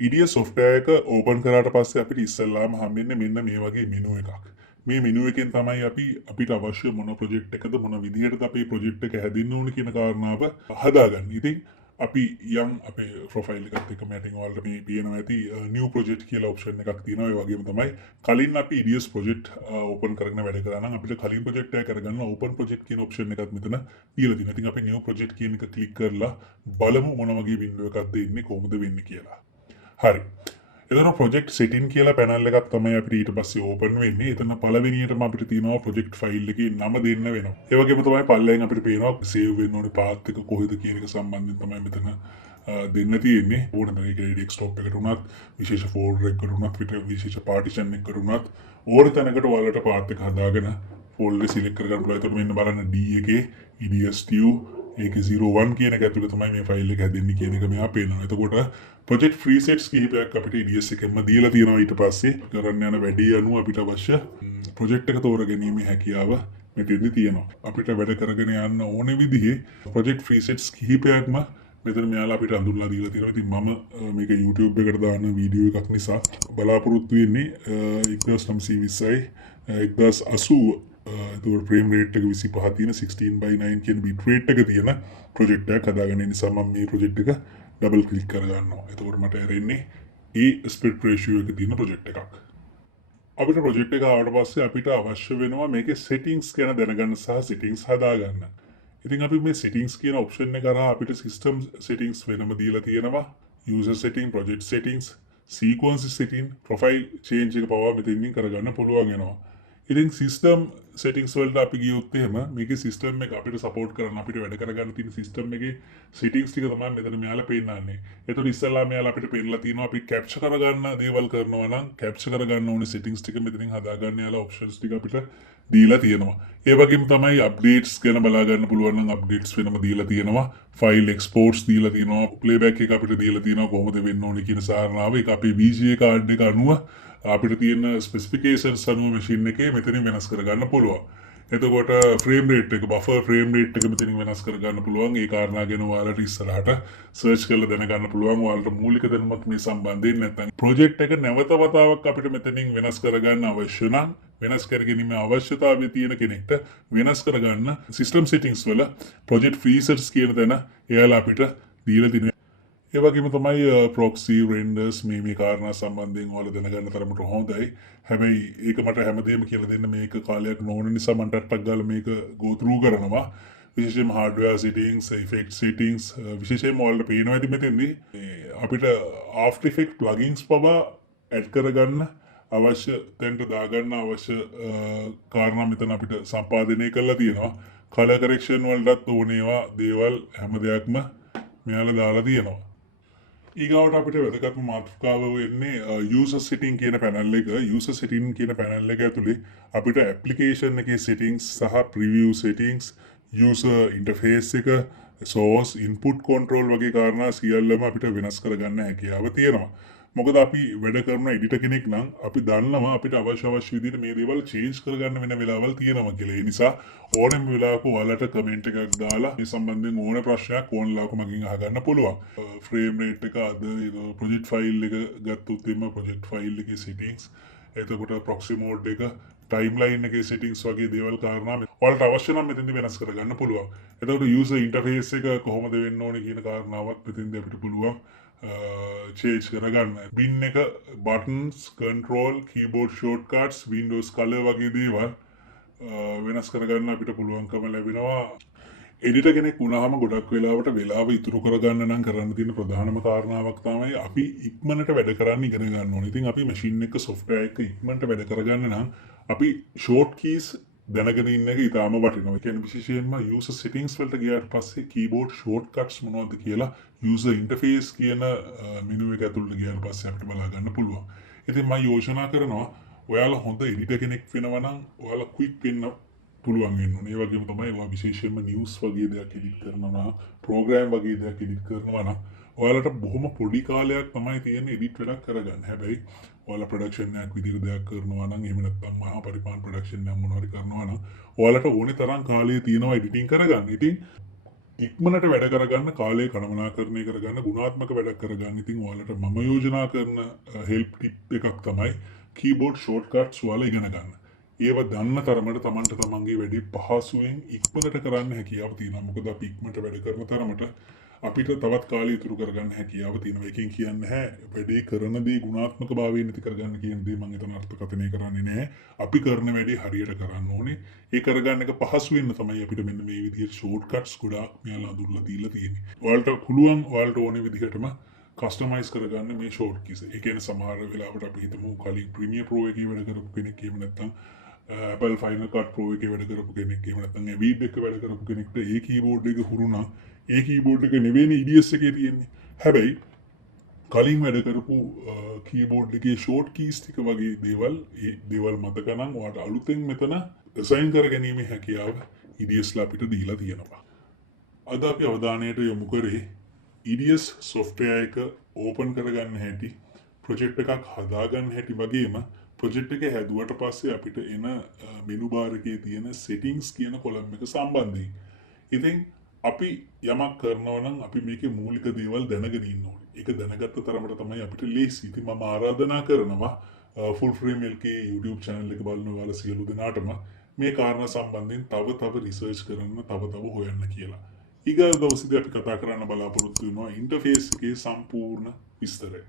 EDIUS software එක open කරාට පස්සේ අපිට ඉස්සෙල්ලාම හම්බෙන්නේ මෙන්න මේ වගේ menu එකක්. මේ menu එකෙන් තමයි අපිට අවශ්‍ය මොන project එකද මොන විදිහටද අපේ project එක හැදින්න ඕන කියන කාරණාව හදාගන්න. ඉතින් අපි යම් අපේ profile එකත් එක්ක මැටින් වලට මේ පේනවා ඇති new project කියලා option එකක් තියෙනවා. ඒ වගේම තමයි කලින් අපි EDIUS project open කරගෙන වැඩ කරා නම් අපිට කලින් project එක කරගන්න open project කියන option එකත් මෙතන දීලා තියෙනවා. ඉතින් අපි new project කියන එක click කරලා බලමු මොන වගේ window එකක්ද ඉන්නේ කොහොමද වෙන්නේ කියලා. හරි. එතන project setting කියලා panel එකක් තමයි අපිට ඊට පස්සේ open වෙන්නේ. එතන පළවෙනියටම අපිට තියෙනවා project file එකේ නම දෙන්න වෙනවා. ඒ වගේම තමයි පල්ලෙන් අපිට පේනවා save වෙන්න ඕනේ path එක කොහෙද කියන එක සම්බන්ධයෙන් තමයි මෙතන දෙන්න තියෙන්නේ. ඕන තැනක desktop එකට උනත් විශේෂ folder එකකට උනත් විශේෂ partition එකකට උනත් ඕන තැනකට ඔයාලට path එක හදාගෙන folder select කරගන්න පුළුවන්. එතකොට මෙන්න බලන්න D එකේ EDIUS ඒක 01 කියන එක ඇතුළේ තමයි මේ ෆයිල් එක හැදෙන්නේ කියන එක මෙහා පේනවා. එතකොට project presets කිහිපයක් අපිට EDIUS එකෙන්ම දීලා තියෙනවා. ඊට පස්සේ කරන්න යන වැඩේ අනුව අපිට අවශ්‍ය project එක තෝරගැනීමේ හැකියාව මෙතෙන්දී තියෙනවා. අපිට වැඩ කරගෙන යන්න ඕනේ විදිහේ project presets කිහිපයක්ම මෙතන මෙයාලා අපිට අඳුරලා දීලා තියෙනවා. ඉතින් මම මේක YouTube එකට දාන වීඩියෝ එකක් නිසා බලාපොරොත්තු වෙන්නේ 1920යි 1080 එතකොට frame rate එක 25 තියෙන 16:9 කියන bit rate එක තියෙන project එකක් හදාගන්න නිසා මම මේ project එක double click කරගන්නවා. එතකොට මට එරෙන්නේ ඒ aspect ratio එක තියෙන project එකක්. අපිට project එක ආවට පස්සේ අපිට අවශ්‍ය වෙනවා මේකේ settings ගැන දැනගන්න සහ settings හදාගන්න. ඉතින් අපි මේ settings කියන option එක කරා අපිට system settings වෙනම දීලා තියෙනවා. user setting, project settings, sequence setting, profile change එක පවා මෙතනින් කරගන්න පුළුවන් වෙනවා. ඉතින් සිස්ටම් සෙටින්ග්ස් වලට අපි ගියොත් එහෙම මේකේ සිස්ටම් එක අපිට සපෝට් කරන්න අපිට වැඩ කරගන්න තියෙන සිස්ටම් එකේ සෙටින්ග්ස් ටික තමයි මෙතන මෙයාලා පෙන්නන්නේ. ඒතකොට ඉස්සෙල්ලා මෙයාලා අපිට පෙන්නලා තියෙනවා අපි කැප්චර් කරගන්න දේවල් කරනවා නම් කැප්චර් කරගන්න ඕනේ සෙටින්ග්ස් ටික මෙතනින් හදාගන්න යාලා ඔප්ෂන්ස් ටික අපිට දීලා තියෙනවා. ඒ වගේම තමයි අප්ඩේට්ස් ගැන බලා ගන්න පුළුවන් නම් අප්ඩේට්ස් වෙනම දීලා තියෙනවා. ෆයිල් එක්ස්පෝර්ට්ස් දීලා තියෙනවා. ප්ලේබැක් එක අපිට දීලා තියෙනවා කොහොමද වෙන්න ඕනේ කියන සාරණාව. ඒක අපේ VGA කාඩ් එක අනුව අපිට තියෙන ස්පෙસિෆිකේෂන්ස් අනුව මැෂින් එකේ මෙතනින් වෙනස් කරගන්න පුළුවන්. එතකොට ෆ්‍රේම් රේට් එක බෆර් ෆ්‍රේම් රේට් එක මෙතනින් වෙනස් කරගන්න පුළුවන්. ඒ කාරණා ගැන ඔයාලට ඉස්සරහට සර්ච් කරලා දැනගන්න පුළුවන්. ඔයාලට මූලික දැනුමත් මේ සම්බන්ධයෙන් නැත්නම් ප්‍රොජෙක්ට් එක නැවත වතාවක් අපිට මෙතනින් වෙනස් කරගන්න අවශ්‍ය නම් වෙනස් කරගැනීමේ අවශ්‍යතාවය තියෙන කෙනෙක්ට වෙනස් කරගන්න සිස්ටම් සෙටින්ග්ස් වල ප්‍රොජෙක්ට් ෆීචර්ස් කියන තැන එයාලා අපිට දීලා තියෙනවා. ඒ වගේම තමයි ප්‍රොක්සි රෙන්ඩර්ස් මේ කාරණා සම්බන්ධයෙන් ඔයාලා දැනගන්න තරමට හොඳයි. හැබැයි ඒක මට හැමදේම කියලා දෙන්න මේක කාලයක් නොවන නිසා මම ටට්ටක් ගාලා මේක go through කරනවා. විශේෂයෙන්ම hardware settings, effect settings විශේෂයෙන්ම ඔයාලට පේනවා ඇති මෙතෙන්දී අපිට After Effects plugins පවා add කරගන්න අවශ්‍ය තැනට දාගන්න අවශ්‍ය කාරණා මෙතන අපිට සම්පාදනය කරලා තියෙනවා. color correction වලටත් ඕනේවා දේවල් හැම දෙයක්ම මෙයාලා දාලා තියෙනවා. ඊගාවට අපිට වැදගත්ම මාතෘකාව වෙන්නේ user setting කියන panel එක. user setting කියන panel එක ඇතුලේ අපිට application එකේ settings සහ preview settings, user interface එක, source input control වගේ කාරණා සියල්ලම අපිට වෙනස් කරගන්න හැකියාව තියෙනවා. මොකද අපි වැඩ කරන එඩිටර් කෙනෙක් නම් අපි දන්නවා අපිට අවශ්‍ය විදිහට මේ දේවල් චේන්ජ් කරගන්න වෙන වෙලාවල් තියෙනවා කියලා. ඒ නිසා ඕනම වෙලාවක ඔයාලට කමෙන්ට් එකක් දාලා මේ සම්බන්ධයෙන් ඕන ප්‍රශ්නයක් ඕන ලාවක මගෙන් අහගන්න පුළුවන්. ෆ්‍රේම් රේට් එක අද ප්‍රොජෙක්ට් ෆයිල් එක ගත්තොත් එimhe ප්‍රොජෙක්ට් ෆයිල් එකේ settings, එතකොට proxy mode එක, timeline එකේ settings වගේ දේවල් කාරණා ඔයාලට අවශ්‍ය නම් මෙතෙන්දී වෙනස් කරගන්න පුළුවන්. එතකොට user interface එක කොහොමද වෙන්න ඕනේ කියන කාරණාවත් මෙතෙන්දී අපිට පුළුවන් change කරගන්න. bin එක, buttons, control, keyboard shortcuts, windows color වගේ දේවල් වෙනස් කරගන්න අපිට පුළුවන්කම ලැබෙනවා. එඩිටර් කෙනෙක් වුණාම ගොඩක් වෙලාවට වෙලාව ඉතුරු කරගන්න නම් කරන්න තියෙන ප්‍රධානම කාරණාවක් තමයි අපි ඉක්මනට වැඩ කරන්න ඉගෙන ගන්න ඕනේ. ඉතින් අපි මැෂින් එක software එක ඉක්මනට වැඩ කරගන්න නම් අපි short keys දැනගෙන ඉන්න එක ඉතාම වටිනවා. ඒ කියන්නේ විශේෂයෙන්ම user settings වලට ගියාට පස්සේ keyboard shortcuts මොනවද කියලා user interface කියන menu එක ඇතුළට ගියාට පස්සේ අපිට බලා ගන්න පුළුවන්. ඉතින් මම යෝජනා කරනවා ඔයාලා හොඳ editor කෙනෙක් වෙනවා නම් ඔයාලා quick වෙන්න පුළුවන් වෙන්න ඕනේ. ඒ වගේම තමයි ඔයා විශේෂයෙන්ම news වගේ දෙයක් edit කරනවා නම්, program වගේ දෙයක් edit කරනවා නම් ඔයාලට බොහොම පොඩි කාලයක් තමයි තියෙන්නේ edit වැඩක් කරගන්න. හැබැයි ඔයාලා production එකක් විදිහට දෙයක් කරනවා නම් එහෙම නැත්නම් මහා පරිමාණ production එකක් මොනවා හරි කරනවා නම් ඔයාලට ඕනේ තරම් කාලය තියෙනවා editing කරගන්න. ඉතින් ඉක්මනට වැඩ කරගන්න කාලය කළමනාකරණය කරගන්න ගුණාත්මක වැඩක් කරගන්න. ඉතින් ඔයාලට මම යෝජනා කරන හෙල්ප් ටිප් එකක් තමයි කීබෝඩ් ෂෝට්කට්ස් ඔයාලා ඉගෙන ගන්න. ඒව දන්න තරමට තමන්ට තමන්ගේ වැඩේ පහසුවෙන් ඉක්මනට කරන්න හැකියාව තියෙනවා. මොකද අපි ඉක්මනට වැඩ කරන තරමට අපිට තවත් කාලය ඉතුරු කරගන්න හැකියාව තියෙනවා. එකකින් කියන්නේ නැහැ වැඩේ කරන දේ ගුණාත්මක භාවය නැති කරගන්න කියන දේ මම එතන අර්ථකථනය කරන්නේ නැහැ. අපි කරන වැඩේ හරියට කරන්න ඕනේ. ඒ කරගන්න එක පහසු වෙන්න තමයි අපිට මෙන්න මේ විදිහට ෂෝට්කට්ස් ගොඩාක් මෙයාලා අඳුරලා දීලා තියෙන්නේ. ඔයාලට පුළුවන් ඔයාලට ඕනේ විදිහටම කස්ටමයිස් කරගන්න මේ ෂෝට් කීස්. ඒ කියන්නේ සමහර වෙලාවට අපි හිතමු කලින් ප්‍රීමියර් ප්‍රෝ එකේ වැඩ කරපු කෙනෙක් එහෙම නැත්නම් Apple Final Cut Pro එකේ වැඩ කරපු කෙනෙක් එහෙම නැත්නම් Avid එකේ වැඩ කරපු කෙනෙක්ට ඒ කීබෝඩ් එක හුරු නම් ඒ කීබෝඩ් එක නෙවෙයි EDIUS එකේ තියෙන්නේ. හැබැයි කලින් වැඩ කරපු කීබෝඩ් එකේ ෂෝට් කීස් ටික වගේ දේවල් මතක නම් ඔයාලට අලුතෙන් මෙතන ඩිසයින් කර ගැනීමේ හැකියාව EDIUS ලා අපිට දීලා තියෙනවා. අද අපි අවධානයට යොමු කරේ EDIUS software එක ඕපන් කරගන්න හැටි, ප්‍රොජෙක්ට් එකක් හදාගන්න හැටි වගේම ප්‍රොජෙක්ට් එක හැදුවට පස්සේ අපිට එන මෙනු බාර් එකේ තියෙන settings කියන කොලම් එක සම්බන්ධයෙන්. ඉතින් අපි යමක් කරනවා නම් අපි මේකේ මූලික දේවල් දැනගෙන ඉන්න ඕනේ. ඒක දැනගත්ත තරමට තමයි අපිට ලේසි. ඉතින් මම ආරාධනා කරනවා FullFrameLK YouTube channel එක බලන ඔයාලා සියලු දෙනාටම මේ කාරණා සම්බන්ධයෙන් තව රිසර්ච් කරන්න, තව හොයන්න කියලා. ඊගා දවසේදී අපි කතා කරන්න බලාපොරොත්තු වෙනවා ඉන්ටර්ෆේස් එකේ සම්පූර්ණ විස්තරය.